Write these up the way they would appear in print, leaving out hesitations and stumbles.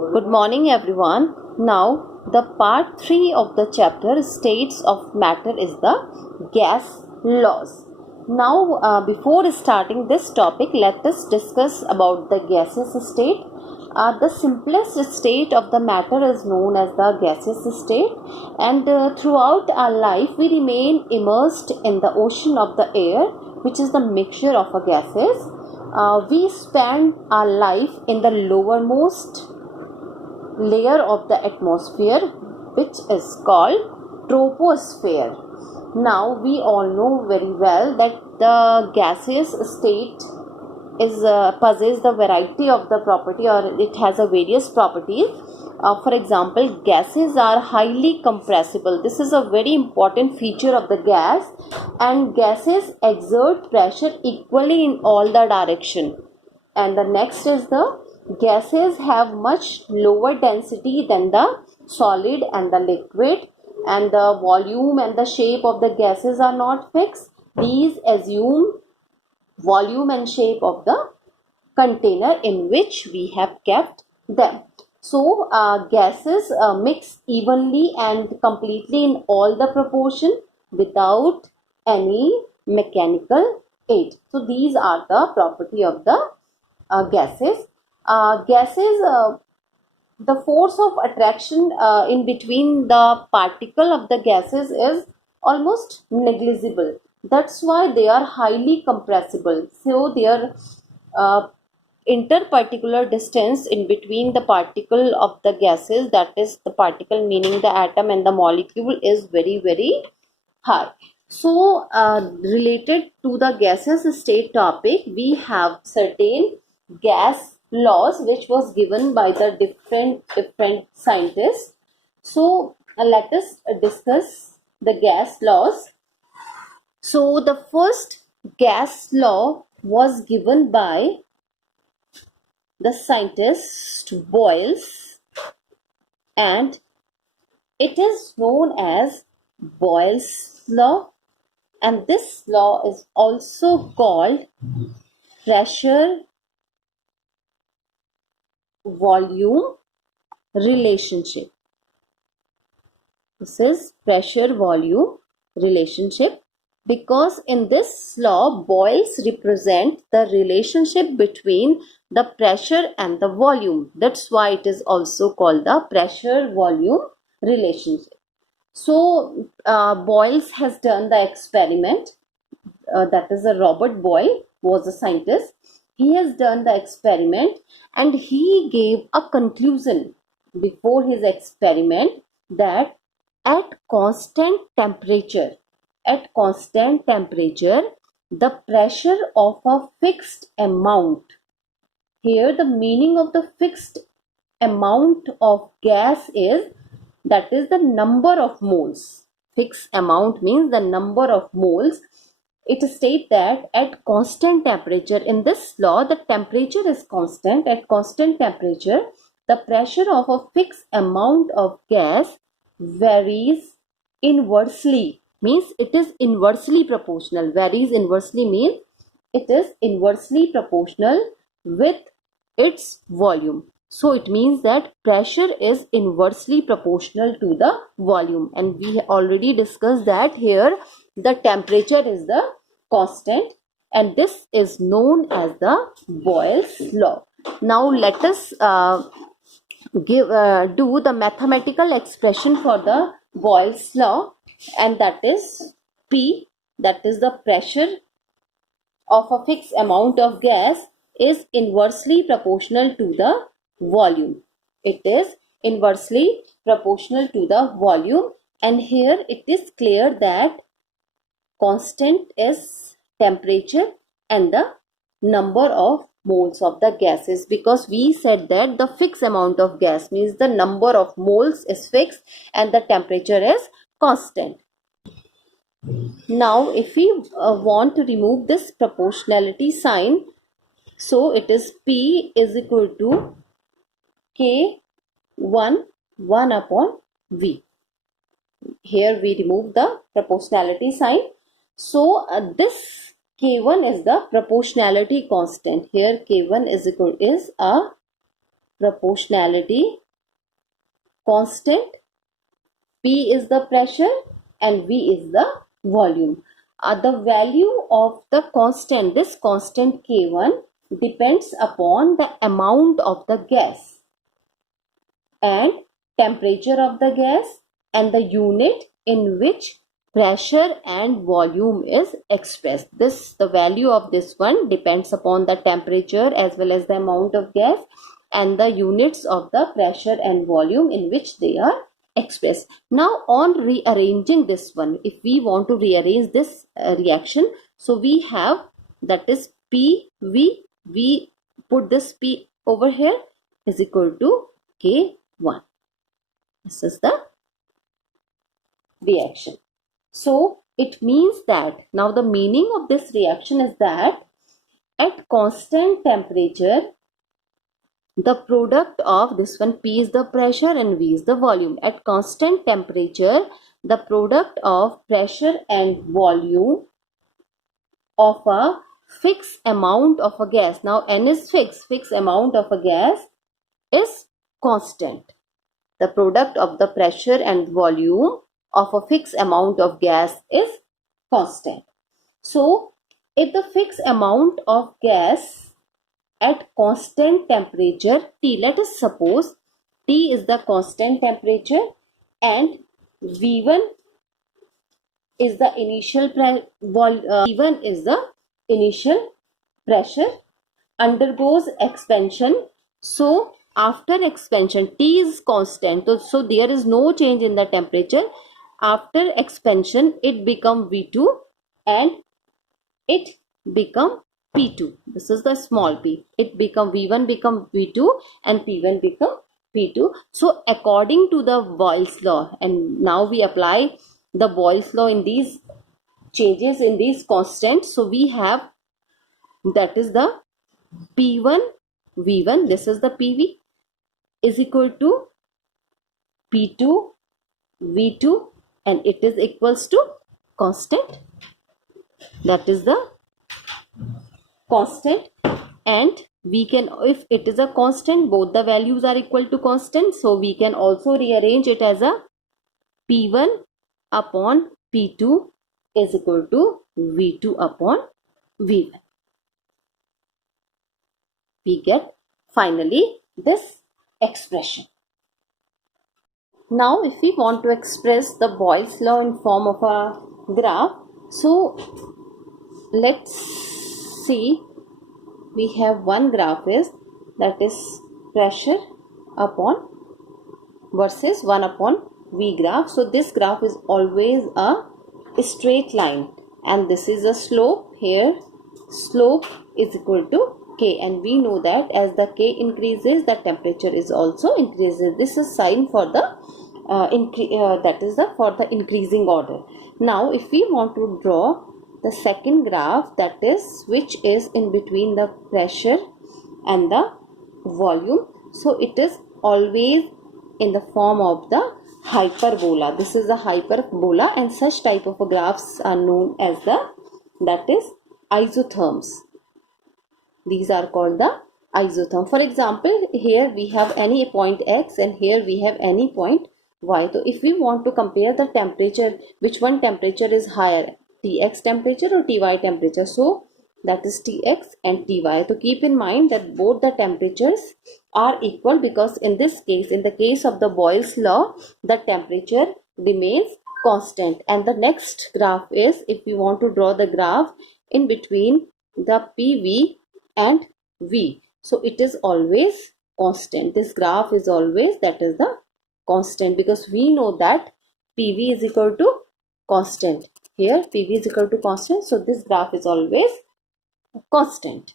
Good morning, everyone. Now, the part 3 of the chapter states of matter is the gas laws. Now, before starting this topic, let us discuss about the gaseous state. The simplest state of the matter is known as the gaseous state, and throughout our life, we remain immersed in the ocean of the air, which is the mixture of a gases. We spend our life in the lowermost layer of the atmosphere, which is called troposphere. Now we all know very well that the gaseous state is possesses the variety of the property, or it has a various properties. For example, gases are highly compressible. This is a very important feature of the gas, and gases exert pressure equally in all the direction. And the next is the gases have much lower density than the solid and the liquid, and the volume and the shape of the gases are not fixed. These assume volume and shape of the container in which we have kept them. So gases mix evenly and completely in all the proportion without any mechanical aid. So these are the property of the gases. The force of attraction in between the particle of the gases is almost negligible. That's why they are highly compressible. So their interparticular distance in between the particle of the gases, that is the particle meaning the atom and the molecule, is very high. So related to the gaseous state topic, we have certain gas laws which was given by the different scientists. So let us discuss the gas laws. So the first gas law was given by the scientist Boyles, and it is known as Boyle's law, and this law is also called pressure volume relationship. This is pressure volume relationship, because in this law Boyles represent the relationship between the pressure and the volume. That's why it is also called the pressure volume relationship. So Boyles has done the experiment. That is, Robert Boyle was a scientist. He has done the experiment, and he gave a conclusion before his experiment that at constant temperature, the pressure of a fixed amount. Here the meaning of the fixed amount of gas is, that is the number of moles. Fixed amount means the number of moles. It states that at constant temperature, in this law the temperature is constant. At constant temperature, the pressure of a fixed amount of gas varies inversely, means it is inversely proportional. Varies inversely means it is inversely proportional with its volume. So it means that pressure is inversely proportional to the volume, and we already discussed that here the temperature is the constant, and this is known as the Boyle's law. Now let us do the mathematical expression for the Boyle's law, and that is P, that is the pressure of a fixed amount of gas, is inversely proportional to the volume. It is inversely proportional to the volume, and here it is clear that constant is temperature and the number of moles of the gases, because we said that the fixed amount of gas means the number of moles is fixed and the temperature is constant. Now if we want to remove this proportionality sign, so it is P is equal to K1 1 upon V. Here we remove the proportionality sign. So this K1 is the proportionality constant. Here K1 is a proportionality constant. P is the pressure and V is the volume. The value of the constant, this constant K1, depends upon the amount of the gas and temperature of the gas and the unit in which pressure and volume is expressed. The value of this one depends upon the temperature as well as the amount of gas and the units of the pressure and volume in which they are expressed. Now on rearranging this one, if we want to rearrange this reaction, so we have, that is PV, we put this P over here, is equal to K1. This is the reaction. So it means that, now the meaning of this reaction is that at constant temperature, the product of this one, P is the pressure and V is the volume. At constant temperature, the product of pressure and volume of a fixed amount of a gas. Now N is fixed amount of a gas is constant. The product of the pressure and volume of a fixed amount of gas is constant. So if the fixed amount of gas at constant temperature T, let us suppose T is the constant temperature and V1 is the initial V1 is the initial pressure, undergoes expansion. So after expansion, T is constant, so there is no change in the temperature. After expansion, it become V2 and it become P2. This is the small p. It become V1 become V2 and P1 become P2. So according to the Boyle's law, and now we apply the Boyle's law in these changes in these constants. So we have, that is the P1 V1, this is the PV, is equal to P2 V2 and it is equals to constant. That is the constant, and we can, if it is a constant, both the values are equal to constant, so we can also rearrange it as a P1 upon P2 is equal to V2 upon V1. We get finally this expression. Now if we want to express the Boyle's law in form of a graph, so let's see, we have one graph is, that is pressure upon versus 1 upon V graph. So this graph is always a straight line and this is a slope. Here slope is equal to K, and we know that as the K increases, the temperature is also increases. This is sign for the that is the for the increasing order. Now if we want to draw the second graph, that is which is in between the pressure and the volume, so it is always in the form of the hyperbola. This is a hyperbola, and such type of graphs are known as the, that is isotherms. These are called the isotherm. For example, here we have any point x and here we have any point y. So if we want to compare the temperature, which one temperature is higher, Tx temperature or Ty temperature, so that is Tx and Ty. So keep in mind that both the temperatures are equal, because in this case, in the case of the Boyle's law, the temperature remains constant. And the next graph is, if we want to draw the graph in between the PV and V, so it is always constant. This graph is always, that is the constant, because we know that PV is equal to constant. Here PV is equal to constant, so this graph is always constant.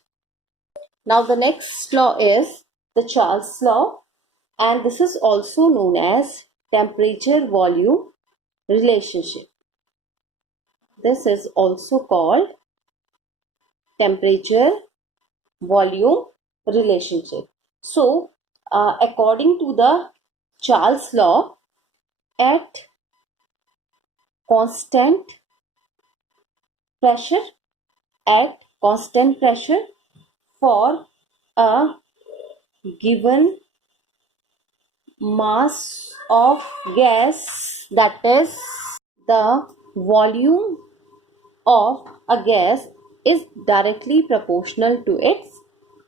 Now the next law is the Charles law, and this is also known as temperature volume relationship. This is also called temperature volume relationship. So according to the Charles law, at constant pressure, for a given mass of gas, that is the volume of a gas, is directly proportional to its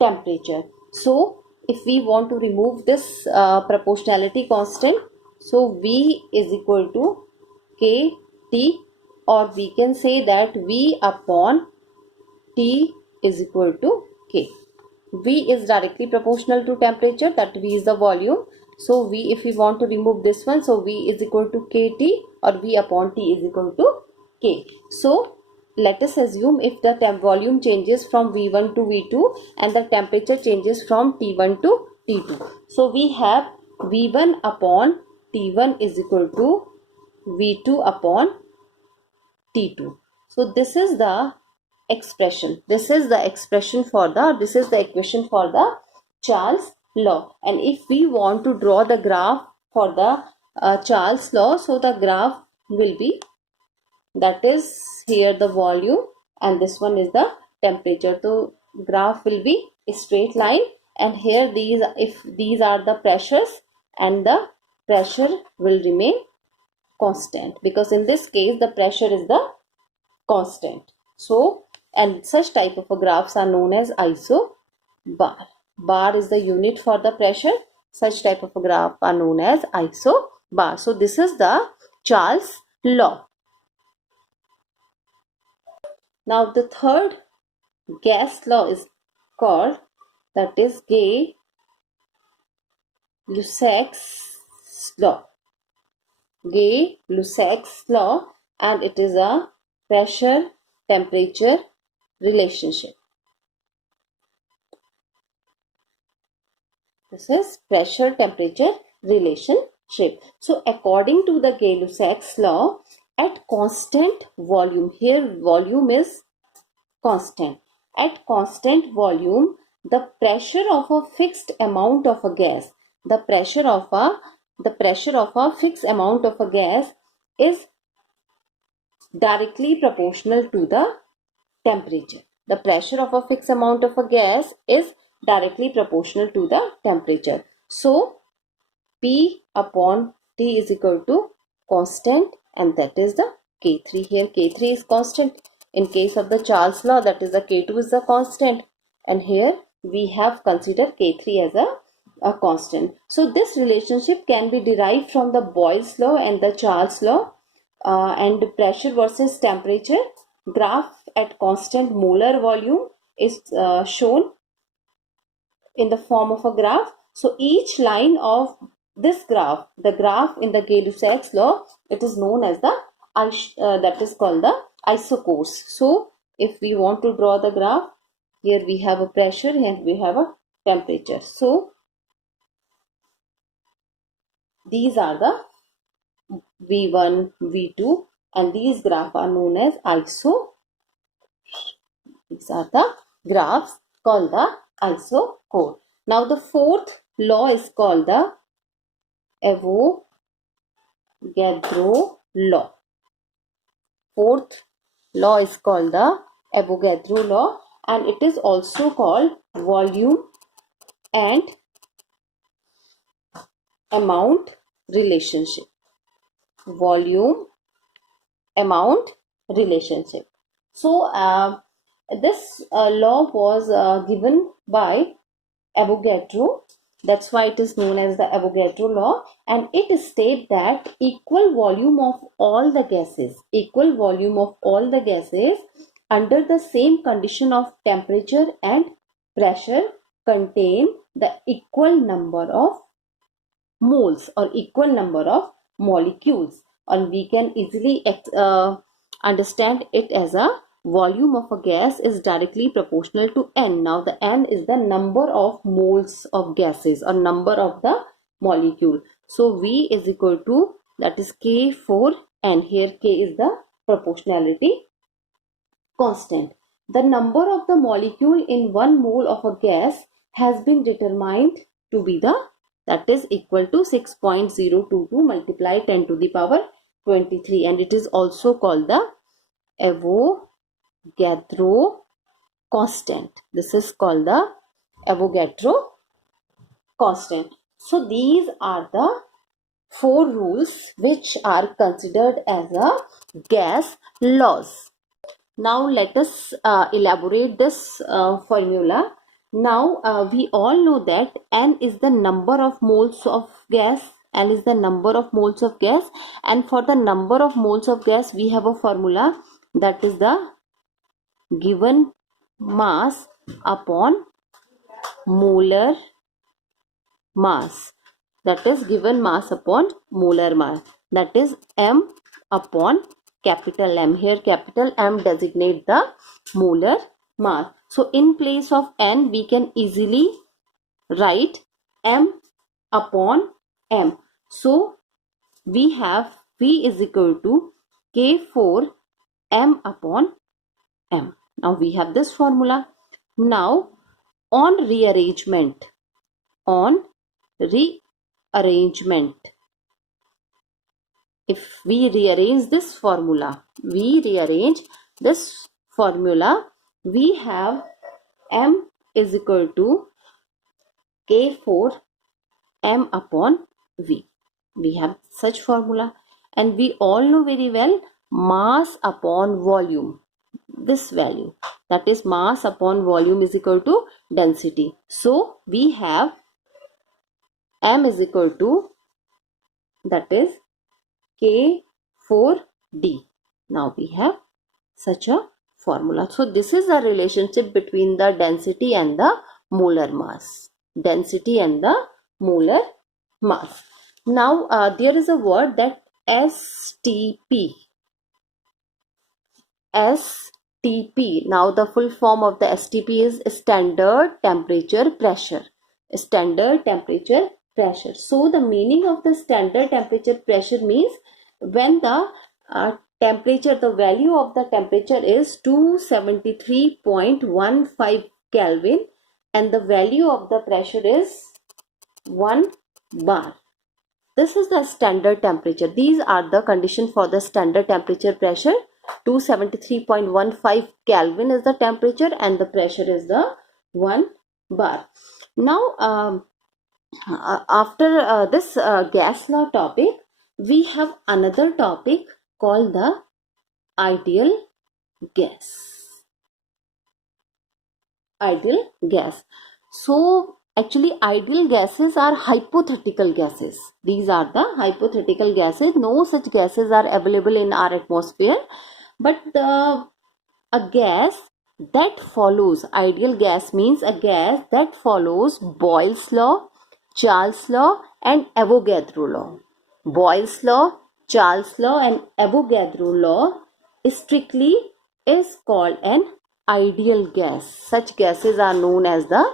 temperature. So if we want to remove this proportionality constant, so V is equal to KT, or we can say that V upon T is equal to K. V is directly proportional to temperature, that V is the volume. So V, if we want to remove this one, so V is equal to KT, or V upon T is equal to K. So let us assume if the volume changes from V1 to V2 and the temperature changes from T1 to T2. So we have V1 upon T1 is equal to V2 upon T2. So this is the expression. This is the equation for the Charles law. And if we want to draw the graph for the Charles law, so the graph will be, that is here the volume and this one is the temperature. So graph will be a straight line, and here these are the pressures, and the pressure will remain constant, because in this case the pressure is the constant. So, and such type of graphs are known as isobar. Bar is the unit for the pressure. Such type of graph are known as isobar. So this is the Charles law. Now the third gas law is called, that is Gay-Lussac's law. Gay-Lussac's law, and it is a pressure temperature relationship. This is pressure temperature relationship. So according to the Gay-Lussac's law, at constant volume, here volume is constant, at constant volume, the pressure of a fixed amount of a gas, the pressure of a fixed amount of a gas is directly proportional to the temperature. The pressure of a fixed amount of a gas is directly proportional to the temperature. So P upon T is equal to constant, and that is the K3. Here K3 is constant. In case of the Charles law, that is the K2 is the constant, and here we have considered K3 as a constant. So this relationship can be derived from the Boyle's law and the Charles law. And pressure versus temperature graph at constant molar volume is shown in the form of a graph. So each line of this graph, the graph in the Gay-Lussac's law, it is known as the that is called the isocourse. So if we want to draw the graph, here we have a pressure, here we have a temperature. So these are the V1, V2, and these graphs are known as these are the graphs called the isochord. Now the fourth law is called the Avogadro law. Fourth law is called the Avogadro law, and it is also called volume and amount relationship. Volume amount relationship. So this law was given by Avogadro. That's why it is known as the Avogadro law, and it states that equal volume of all the gases under the same condition of temperature and pressure contain the equal number of moles or equal number of molecules, and we can easily understand it as a volume of a gas is directly proportional to N. Now the N is the number of moles of gases or number of the molecule. So V is equal to, that is K for N. Here K is the proportionality constant. The number of the molecule in 1 mole of a gas has been determined to be that is equal to 6.022 multiplied 10 to the power 23, and it is also called the Avogadro constant. This is called the Avogadro constant. So these are the 4 rules which are considered as a gas laws. Now let us elaborate this formula. Now we all know that N is the number of moles of gas. N is the number of moles of gas, and for the number of moles of gas we have a formula, that is the given mass upon molar mass. That is given mass upon molar mass. That is M upon capital M. Here capital M designate the molar mass. So in place of N we can easily write M upon M. So we have V is equal to K4 M upon M. Now we have this formula. Now on rearrangement, if we rearrange this formula, we have M is equal to K4 M upon V. We have such formula, and we all know very well mass upon volume. This value, that is mass upon volume, is equal to density. So we have M is equal to, that is K4D. Now we have such a formula. So this is the relationship between the density and the molar mass. Density and the molar mass. Now there is a word that STP. STP. Now the full form of the STP is standard temperature pressure. Standard temperature pressure. So the meaning of the standard temperature pressure means when the temperature, the value of the temperature is 273.15 Kelvin and the value of the pressure is 1 bar. This is the standard temperature. These are the conditions for the standard temperature pressure. 273.15 Kelvin is the temperature and the pressure is the 1 bar. Now after this gas law topic, we have another topic called the ideal gas. Ideal gas. So actually ideal gases are hypothetical gases. These are the hypothetical gases. No such gases are available in our atmosphere. But a gas that follows, ideal gas means a gas that follows Boyle's law, Charles law and Avogadro law. Boyle's law, Charles law and Avogadro law strictly is called an ideal gas. Such gases are known as the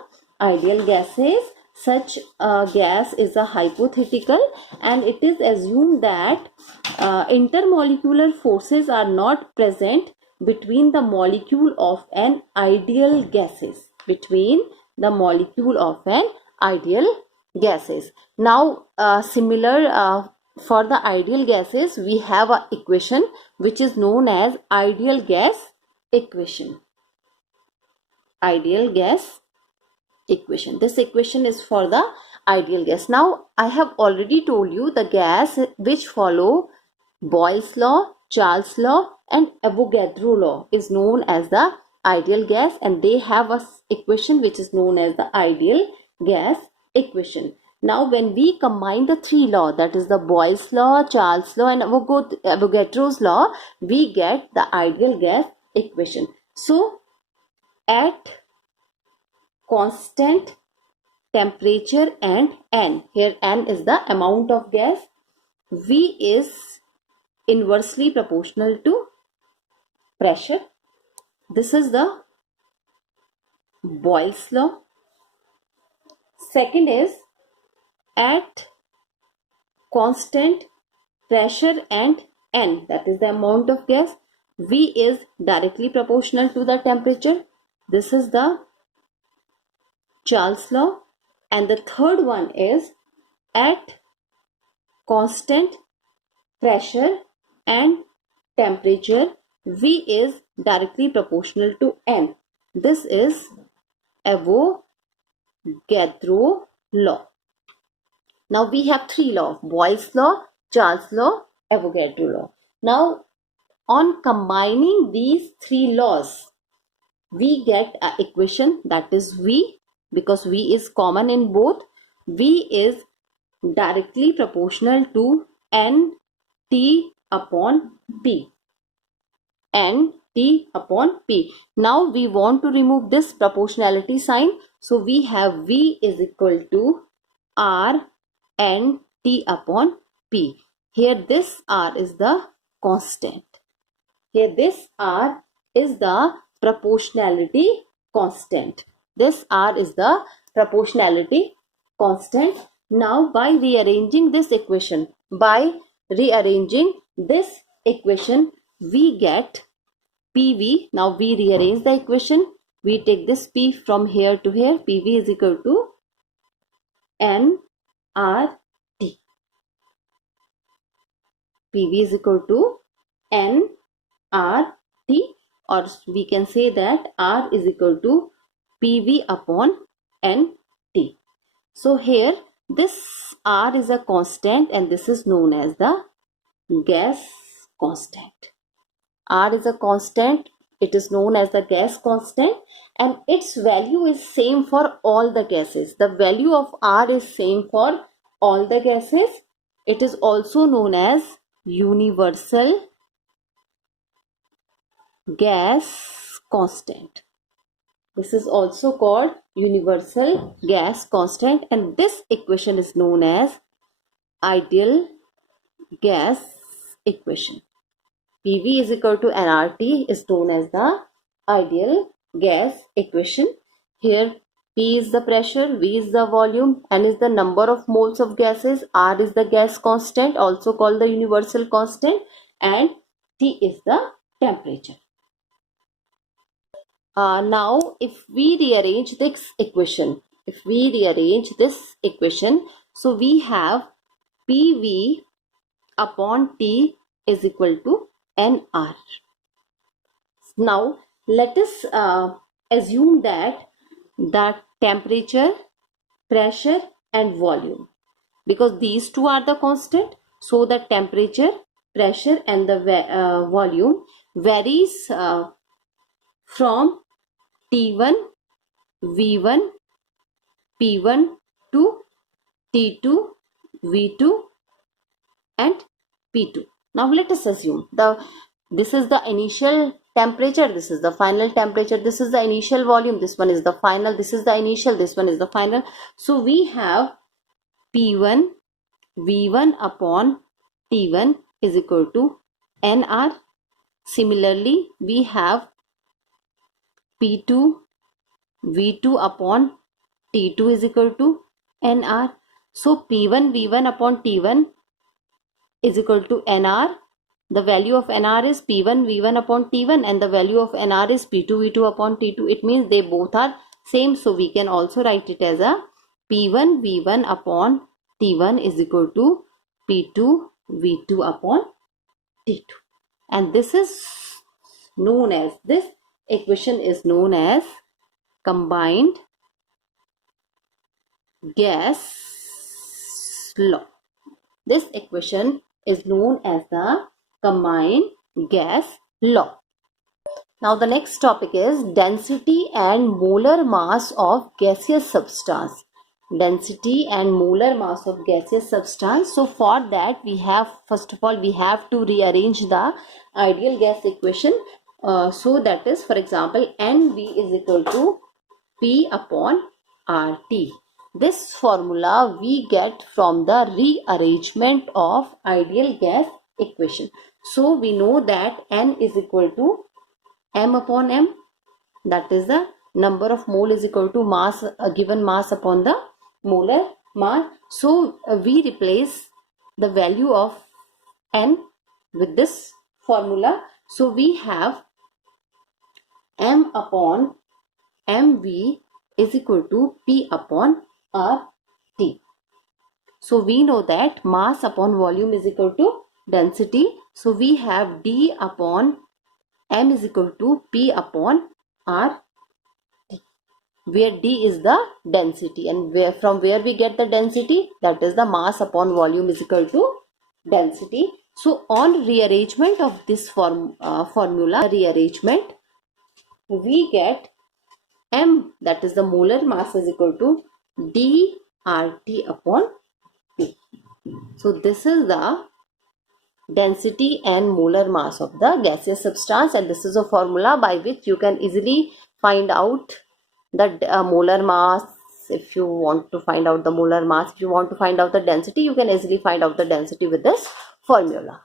ideal gases. Such gas is a hypothetical and it is assumed that intermolecular forces are not present between the molecule of an ideal gases. Between the molecule of an ideal gases. Now similar for the ideal gases we have a equation which is known as ideal gas equation. Ideal gas equation. This equation is for the ideal gas. Now I have already told you the gas which follow Boyle's law, Charles law and Avogadro law is known as the ideal gas and they have a equation which is known as the ideal gas equation. Now when we combine the three law, that is the Boyle's law, Charles law and Avogadro's law, we get the ideal gas equation. So at constant temperature and N, here N is the amount of gas, V is inversely proportional to pressure. This is the Boyle's law. Second is at constant pressure and N, that is the amount of gas, V is directly proportional to the temperature. This is the Charles law. And the third one is at constant pressure and temperature, V is directly proportional to N. This is Avogadro law. Now we have three laws: Boyle's law, Charles' law, Avogadro law. Now on combining these three laws, we get an equation, that is V, because V is common in both. V is directly proportional to NT upon P. NT upon P. Now we want to remove this proportionality sign. So we have V is equal to R N T upon P. Here this R is the constant. Here this R is the proportionality constant. This R is the proportionality constant. Now by rearranging this equation, we get PV. Now we rearrange the equation. We take this P from here to here. PV is equal to nRT. PV is equal to nRT, or we can say that R is equal to PV upon NT. So here this R is a constant and this is known as the gas constant. R is a constant, it is known as the gas constant, and its value is same for all the gases. The value of R is same for all the gases. It is also known as universal gas constant. This is also called universal gas constant, and this equation is known as ideal gas equation. PV is equal to nRT is known as the ideal gas equation. Here P is the pressure, V is the volume, N is the number of moles of gases, R is the gas constant, also called the universal constant, and T is the temperature. Now if we rearrange this equation, so we have PV upon T is equal to nR. Now let us assume that the temperature, pressure and volume, because these two are the constant, so the temperature, pressure and the volume varies from T1, V1, P1 to T2, V2 and P2. Now let us assume this is the initial temperature, this is the final temperature, this is the initial volume, this one is the final, this is the initial, this one is the final. So we have P1 V1 upon T1 is equal to nR. Similarly, we have P2 V2 upon T2 is equal to nR. So P1 V1 upon T1 is equal to nR. The value of nR is P1 V1 upon T1 and the value of nR is P2 V2 upon T2. It means they both are same, so we can also write it as a P1 V1 upon T1 is equal to P2 V2 upon T2. And this equation is known as combined gas law. This equation is known as the combined gas law. Now the next topic is density and molar mass of gaseous substance. Density and molar mass of gaseous substance. So for that we have, first of all, we have to rearrange the ideal gas equation. So that is, for example, NV is equal to P upon RT. This formula we get from the rearrangement of ideal gas equation. So we know that N is equal to M upon M, that is the number of mole is equal to mass, given mass upon the molar mass. So we replace the value of N with this formula. So we have M upon MV is equal to P upon RT. So we know that mass upon volume is equal to density. So we have D upon M is equal to P upon RT. where D is the density, and from where we get the density, that is the mass upon volume is equal to density. So on rearrangement of this formula, we get M, that is the molar mass, is equal to dRT upon P. So this is the density and molar mass of the gaseous substance, and this is a formula by which you can easily find out the molar mass. If you want to find out the molar mass, if you want to find out the density, you can easily find out the density with this formula.